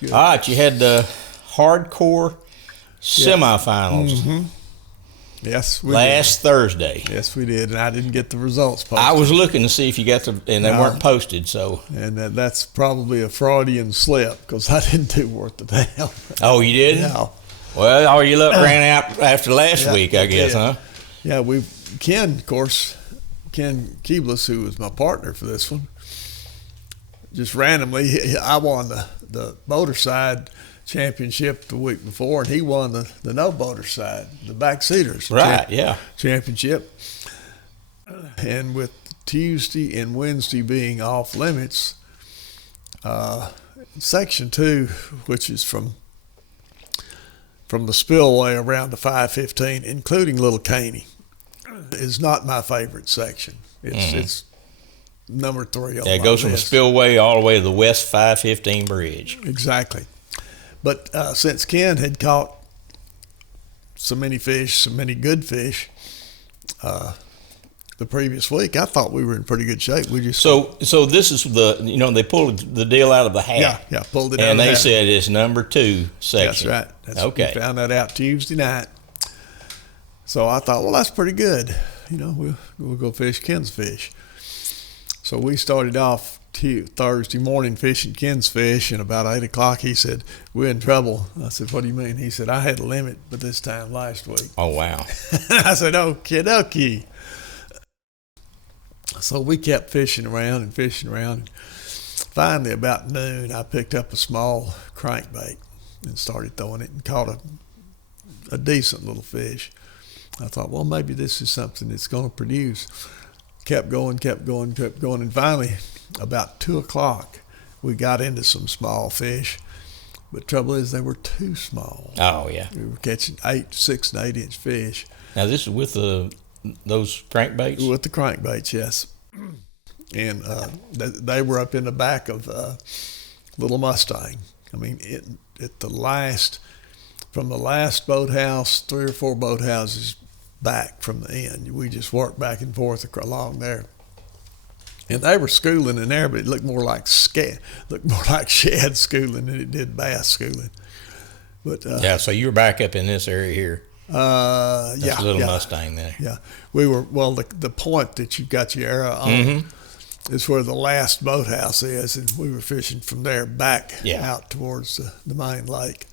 good. All right, you had the hardcore semifinals. Mm-hmm. Yes, we last did. Thursday. Yes, we did, and I didn't get the results posted. I was looking to see if you got and they weren't posted. So, and that's probably a Freudian slip because I didn't do worth the damn. Oh, you didn't? No. Well, all your luck ran out after last week, I guess, huh? Yeah, Ken, of course, Ken Keebless, who was my partner for this one, just randomly, I won the boater side championship the week before, and he won the no boater side, the backseaters championship. And with Tuesday and Wednesday being off limits, section 2, which is from the spillway around to 515, including Little Caney, is not my favorite section. It's number 3 on my it goes from the spillway all the way to the West 515 bridge. Exactly. But since Ken had caught so many good fish the previous week, I thought we were in pretty good shape. We just so this is they pulled the deal out of the hat. Yeah, pulled it out. And they said it's number 2 section. That's right. Okay. We found that out Tuesday night. So I thought, well, that's pretty good. We'll go fish Ken's fish. So we started off Thursday morning fishing Ken's fish, and about 8 o'clock he said, "We're in trouble." I said, "What do you mean?" He said, "I had a limit but this time last week." Oh, wow. I said, "Okie dokie." So we kept fishing around. And finally, about noon, I picked up a small crankbait and started throwing it and caught a decent little fish. I thought, well, maybe this is something that's going to produce. Kept going, and finally, about 2 o'clock, we got into some small fish. But trouble is, they were too small. Oh, yeah. We were catching 6 and 8 inch fish. Now, this is with those crankbaits? With the crankbaits, yes. And they were up in the back of Little Mustang. I mean, from the last boathouse, 3 or 4 boathouses back from the end. We just worked back and forth along there. And they were schooling in there, but it looked more like shad schooling than it did bass schooling. But so you were back up in this area here. That's a little Mustang there. Yeah, we were. Well, the point that you got your arrow on is where the last boathouse is, and we were fishing from there back out towards the main lake.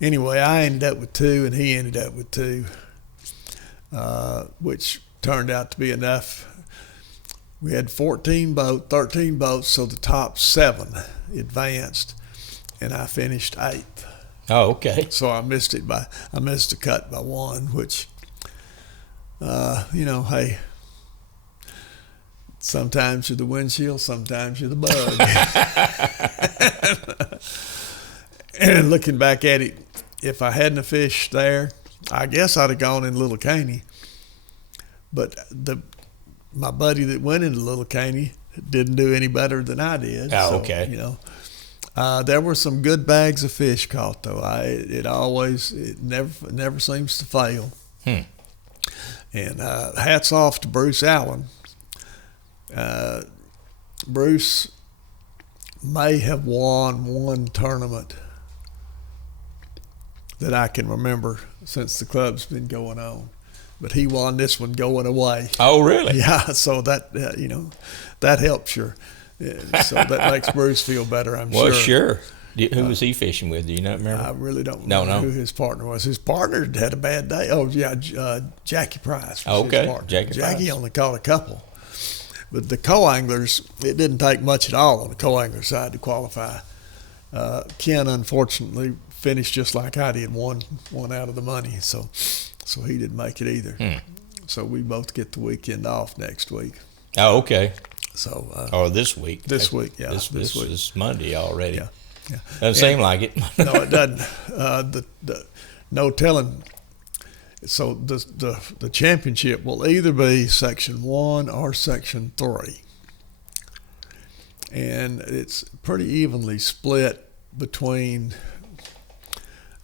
Anyway, I ended up with 2, and he ended up with 2, which turned out to be enough. We had 13 boats, so the top 7 advanced, and I finished 8th. Oh, okay. So I missed the cut by 1, which, hey, sometimes you're the windshield, sometimes you're the bug. And looking back at it, if I hadn't have fished there, I guess I'd have gone in Little Caney. But my buddy that went into Little Caney didn't do any better than I did. Oh, so, okay. There were some good bags of fish caught, though. It never seems to fail. And hats off to Bruce Allen. Bruce may have won one tournament that I can remember since the club's been going on, but he won this one going away. Oh, really? Yeah. So that that helps you. So that makes Bruce feel better, I'm sure. Well, sure. Who was he fishing with? Do you not remember? I really don't remember who his partner was. His partner had a bad day. Oh, yeah, Jackie Price was his partner. Jackie only caught a couple. But the co-anglers, it didn't take much at all on the co-angler side to qualify. Ken, unfortunately, finished just like I did, one out of the money. So he didn't make it either. So we both get the weekend off next week. Oh, okay. So or this week. This week, yeah. This week. is Monday already. Yeah. Doesn't seem like it. No, it doesn't. No telling. So the championship will either be Section 1 or Section 3. And it's pretty evenly split between,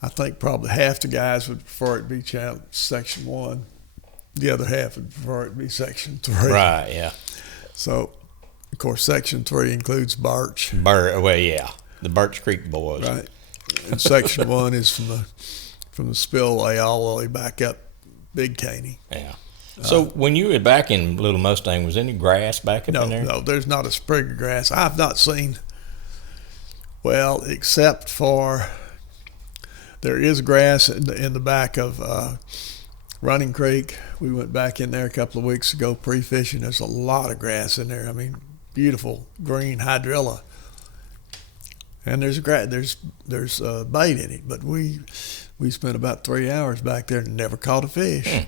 I think probably half the guys would prefer it be Section 1. The other half would prefer it be Section 3. Right, yeah. So, of course, Section 3 includes birch. Well, yeah. The Birch Creek boys. Right. And section 1 is from the spillway all the way back up Big Caney. Yeah. So when you were back in Little Mustang, was any grass back up in there? No, there's not a sprig of grass. I've not seen, well, except for there is grass in the back of Running Creek. We went back in there a couple of weeks ago pre-fishing. There's a lot of grass in there. I mean, beautiful green hydrilla. And there's bait in it, but we spent about 3 hours back there and never caught a fish.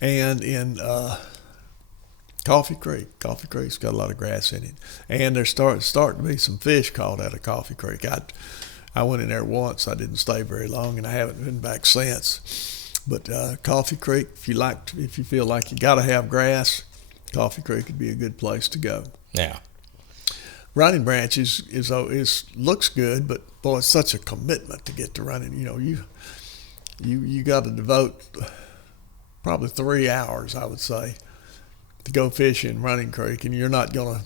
And in Coffee Creek's got a lot of grass in it, and there's starting to be some fish caught out of Coffee Creek. I went in there once. I didn't stay very long, and I haven't been back since. But Coffee creek, if you feel like you got to have grass, Coffee Creek would be a good place to go. Yeah. Running Branch is looks good, but boy, it's such a commitment to get to running. You know, you got to devote probably 3 hours, I would say, to go fishing Running Creek, and you're not going to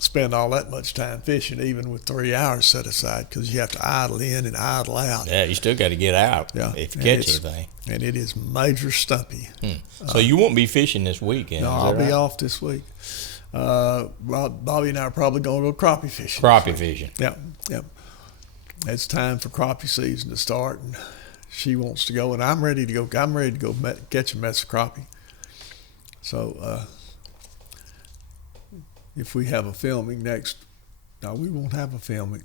spend all that much time fishing, even with 3 hours set aside, because you have to idle in and idle out. Yeah, you still got to get out if you catch anything. And it is major stumpy. So you won't be fishing this weekend? No, I'll be off this week. Bobby and I are probably going to go crappie fishing. Crappie fishing. Yep. It's time for crappie season to start, and she wants to go, and I'm ready to go. I'm ready to go catch a mess of crappie. So if we have a filming next, no, we won't have a filming.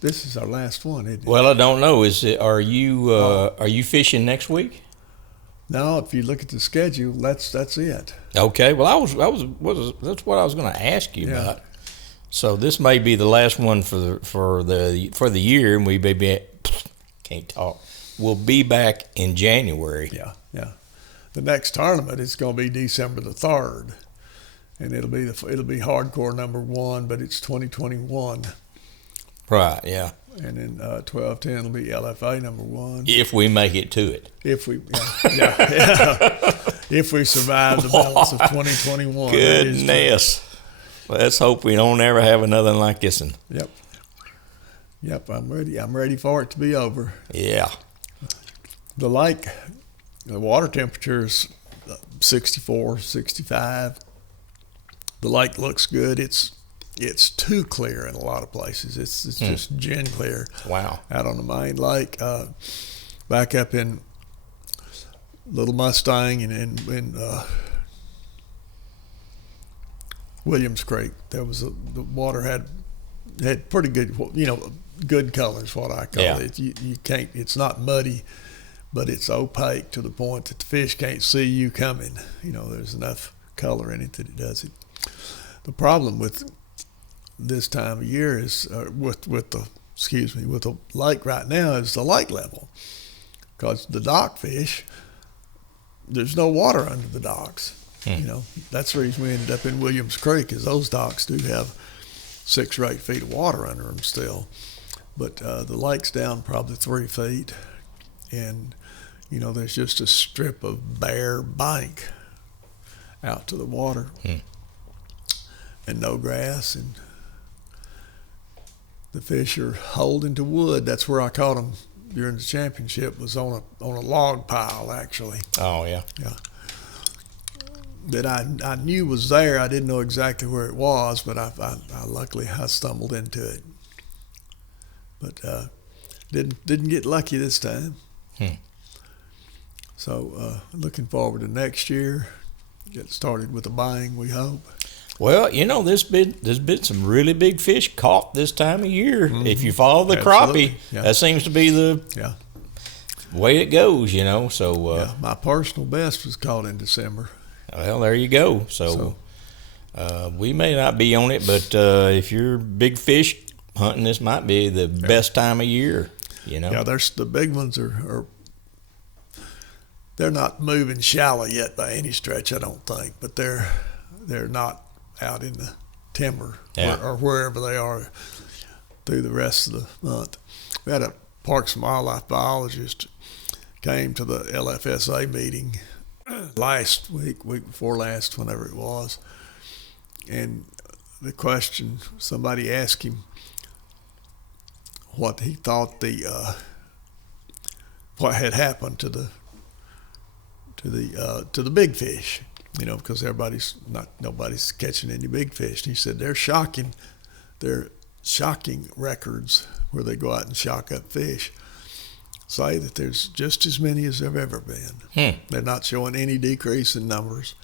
This is our last one, isn't it? Well, I don't know. Are you fishing next week? No, if you look at the schedule, that's it. Okay. Well, that's what I was going to ask you about. So this may be the last one for the year, and we may be can't talk. We'll be back in January. Yeah. The next tournament is going to be December the 3rd, and it'll be hardcore number 1, but it's 2021. Right. Yeah. And then 1210 will be LFA number 1. If we make it to it. If we survive the balance of 2021. Goodness. Let's hope we don't ever have another one like this one. Yep, I'm ready. I'm ready for it to be over. Yeah. The lake, the water temperature is 64, 65. The lake looks good. It's too clear in a lot of places. It's just gin clear. Wow. Out on the main lake, back up in Little Mustang and in Williams Creek, the water had pretty good, good colors, what I call it. You can't, it's not muddy, but it's opaque to the point that the fish can't see you coming. There's enough color in it that it does it. The problem with this time of year is with the lake right now is the lake level, because the dock fish, there's no water under the docks. That's the reason we ended up in Williams Creek, is those docks do have 6 or 8 feet of water under them still, but the lake's down probably 3 feet, and there's just a strip of bare bank out to the water, and no grass, and the fish are holding to wood. That's where I caught them during the championship, was on a log pile, actually. Oh, yeah. Yeah. That I knew was there. I didn't know exactly where it was, but I luckily I stumbled into it. But didn't get lucky this time. So looking forward to next year. Get started with a bang, we hope. Well, there's been some really big fish caught this time of year. Mm-hmm. If you follow the crappie, that seems to be the way it goes, So my personal best was caught in December. Well, there you go. So we may not be on it, but if you're big fish hunting, this might be the best time of year. Yeah, there's the big ones are they're not moving shallow yet by any stretch, I don't think, but they're not out in the timber or wherever they are through the rest of the month. We had a Parks and Wildlife biologist came to the LFSA meeting last week before last, whenever it was, and the question somebody asked him, what he thought what had happened to the big fish, because nobody's catching any big fish. And he said they're shocking records where they go out and shock up fish say that there's just as many as there've ever been. They're not showing any decrease in numbers.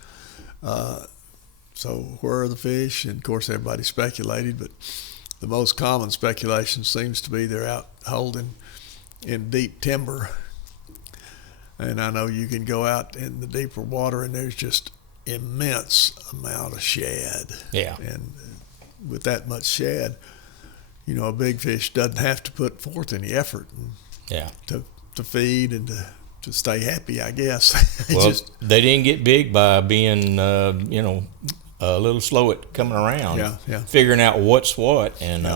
So where are the fish? And of course everybody speculated, but the most common speculation seems to be they're out holding in deep timber. And I know you can go out in the deeper water and there's just immense amount of shad. Yeah. And with that much shad, a big fish doesn't have to put forth any effort to feed and to stay happy, I guess. Well, they didn't get big by being, a little slow at coming around, figuring out what's what. And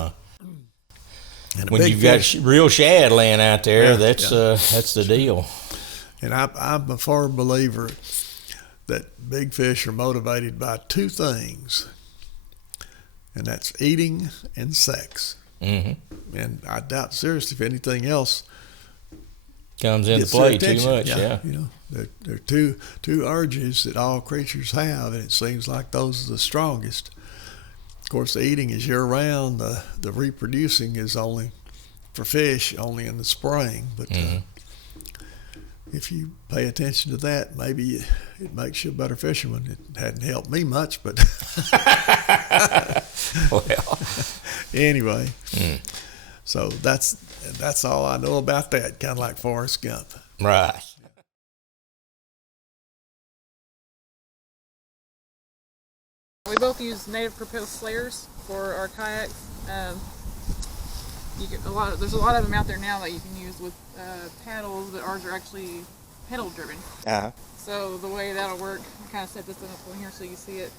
when you've got real shad laying out there, that's the deal. And I'm a firm believer that big fish are motivated by two things, and that's eating and sex. Mm-hmm. And I doubt seriously if anything else comes into play too much. There are two urges that all creatures have, and it seems like those are the strongest. Of course, the eating is year-round. The reproducing is only for fish, only in the spring. But if you pay attention to that, maybe it makes you a better fisherman. It hadn't helped me much, but well, anyway. So that's all I know about that. Kind of like Forrest Gump. Right. We both use native propelled slayers for our kayaks. There's a lot of them out there now that you can use with paddles, but ours are actually pedal driven. So the way that'll work, I kind of set this up on here so you see it.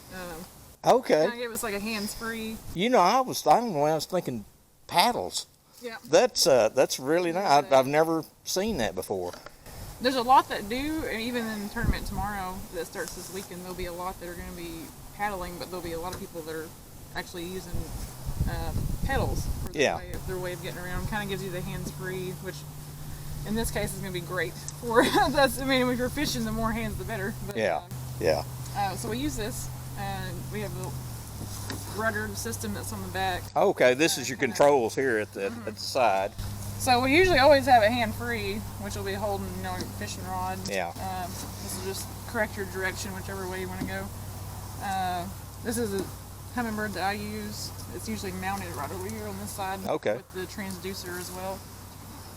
Okay. Kind of give us like a hands-free. I was thinking paddles. Yeah. That's really nice. I've never seen that before. There's a lot that do, and even in the tournament tomorrow that starts this weekend, there'll be a lot that are going to be paddling, but there'll be a lot of people that are actually using pedals for their way of getting around. Kind of gives you the hands-free, which in this case is going to be great for that's. I mean, if you're fishing, the more hands, the better. But, so we use this, and we have the rudder system that's on the back. Okay, this is your controls here at the side. So we usually always have a hand-free, which will be holding, your fishing rod. Yeah. This will just correct your direction whichever way you want to go. This is a hummingbird that I use. It's usually mounted right over here on this side. Okay. With the transducer as well.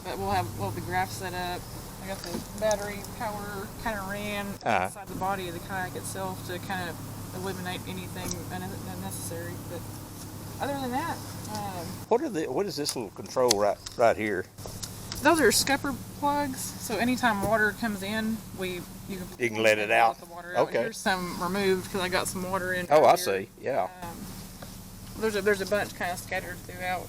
But we'll have the graph set up. I got the battery power kind of ran inside the body of the kayak itself to kind of eliminate anything unnecessary. But other than that, what is this little control right here? Those are scupper plugs. So anytime water comes in, you can let it out. The water out. Okay. Here's some removed because I got some water in. Oh, I here. see. Yeah. There's a bunch kind of scattered throughout.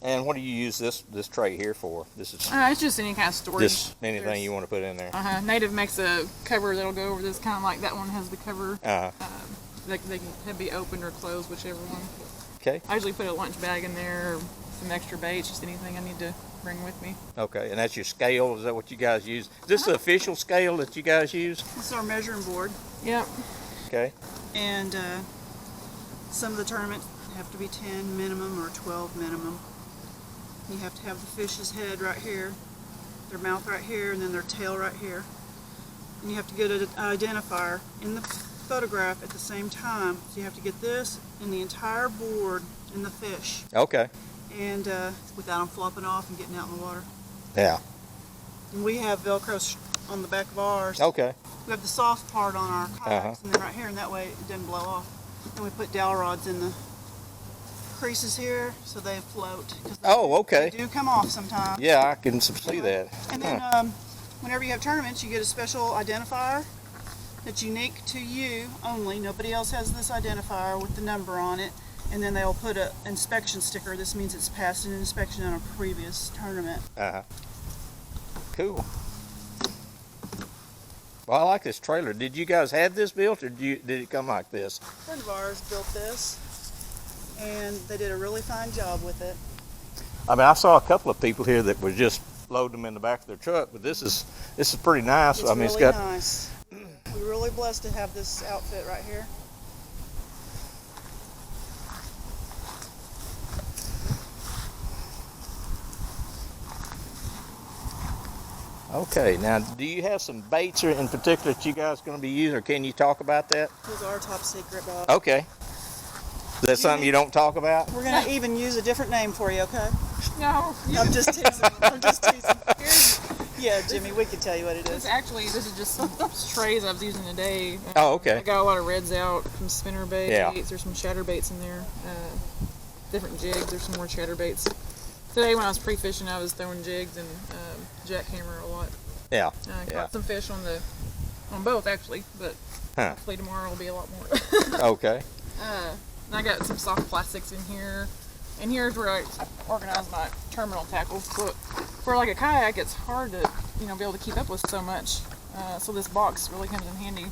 And what do you use this tray here for? This is it's just any kind of storage. Just anything you want to put in there. Native makes a cover that'll go over this, kind of like that one has the cover. They can be opened or closed, whichever one. Okay. I usually put a lunch bag in there, or some extra baits, just anything I need to bring with me. Okay, and that's your scale. Is that what you guys use? Is this the official scale that you guys use? This is our measuring board. Yep. Okay. And some of the tournaments have to be 10 minimum or 12 minimum. You have to have the fish's head right here, their mouth right here, and then their tail right here. And you have to get an identifier in the photograph at the same time. So you have to get this and the entire board and the fish. Okay. And without them flopping off and getting out in the water. Yeah. And we have Velcro on the back of ours. Okay. We have the soft part on our kayaks, and then right here, and that way it doesn't blow off. And we put dowel rods in the creases here so they float. Okay. They do come off sometimes. Yeah, I can see that. And then whenever you have tournaments, you get a special identifier that's unique to you only. Nobody else has this identifier with the number on it. And then they'll put an inspection sticker. This means it's passed an inspection on a previous tournament. Cool. Well, I like this trailer. Did you guys have this built, or did it come like this? A friend of ours built this, and they did a really fine job with it. I mean, I saw a couple of people here that was just loading them in the back of their truck, but this is pretty nice. It's I mean, really it's got nice. We're really blessed to have this outfit right here. Okay, now do you have some baits or in particular that you guys going to be using, or can you talk about that? Those are top secret, Bob. Okay. Is that something you don't talk about? We're gonna even use a different name for you, okay? No. I'm just teasing. I'm just teasing. Yeah, Jimmy, we can tell you what it is. This is just some trays I was using today. Oh, okay. I got a lot of reds out, some spinner baits. Yeah. There's some chatter baits in there. Different jigs. There's some more chatter baits. Today when I was pre-fishing, I was throwing jigs and jackhammer a lot. Yeah. Caught some fish on both actually, but hopefully tomorrow will be a lot more. Okay. And I got some soft plastics in here. And here's where I organize my terminal tackle. So for like a kayak, it's hard to be able to keep up with so much. So this box really comes in handy.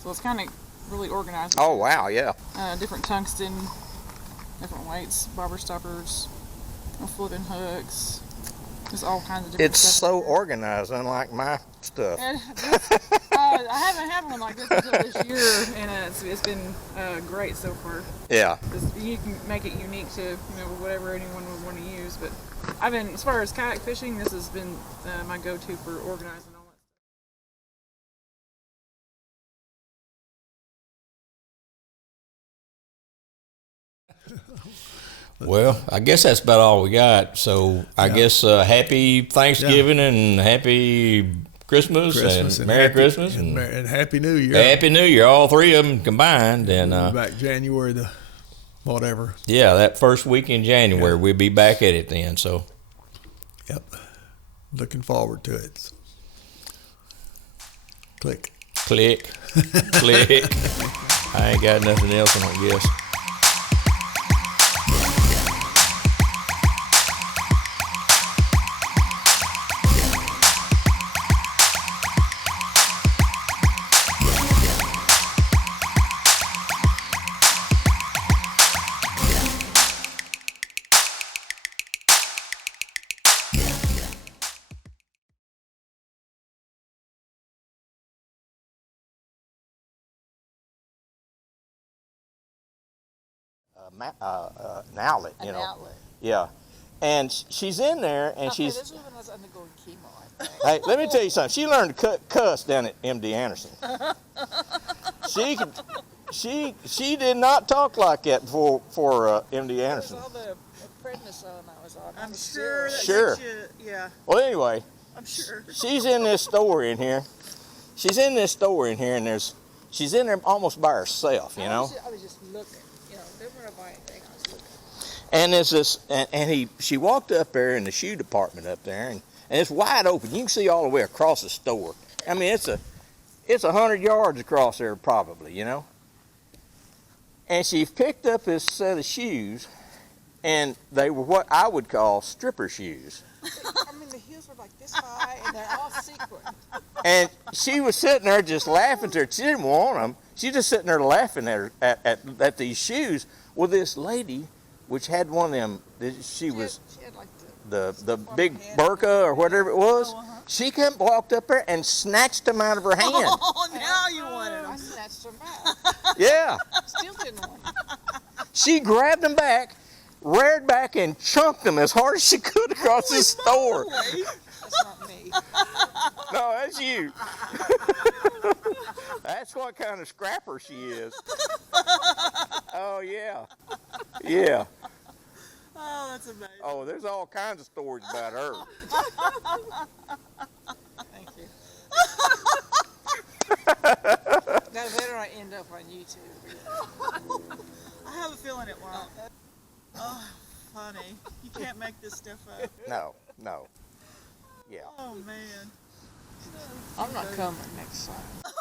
So it's kind of really organized. Oh wow, yeah. Different tungsten, different weights, bobber stoppers, flipping hooks, just all kinds of different It's stuff. so organized, unlike my stuff. I haven't had one like this until this year, and it's been great so far. Yeah. You can make it unique to whatever anyone would want to use. But as far as kayak fishing, this has been my go-to for organizing all that. Well, I guess that's about all we got. So I guess happy Thanksgiving and happy Christmas and Merry Christmas and Happy New Year. Happy New Year, all three of them combined. And back January the whatever. Yeah, that first week in January, we'll be back at it then. So, yep, looking forward to it. Click, click. I ain't got nothing else, I don't guess. An outlet, An outlet. Yeah. And she's in there, and she's. This woman was undergoing chemo, I think. Hey, let me tell you something. She learned to cuss down at MD Anderson. She did not talk like that before MD Anderson. It was all the prednisone I was on. I'm sure that Sure. makes you, yeah, Well, anyway, I'm sure. she's in this store in here. And she's in there almost by herself, you know. I was just looking. Didn't want to buy anything. I was looking. And there's this, and she walked up there in the shoe department up there, and it's wide open. You can see all the way across the store. I mean, it's 100 yards across there probably, you know. And she picked up this set of shoes, and they were what I would call stripper shoes. I mean, the heels were like this high, and they're all sequined. And she was sitting there just laughing to her. She didn't want them. She just sitting there laughing at these shoes. Well, this lady, which had one of them, she had like the big burqa or whatever it was. She walked up there and snatched them out of her hand. Oh, now you want it. I snatched them back. Yeah. Still didn't want them. She grabbed them back, reared back, and chunked them as hard as she could across the store. That's not me. No, that's you. That's what kind of scrapper she is. Oh, yeah. Yeah. Oh, that's amazing. Oh, there's all kinds of stories about her. Thank you. Now, better I end up on YouTube. I have a feeling it won't. Oh, funny. You can't make this stuff up. No. Yeah. Oh, man. I'm not coming next time.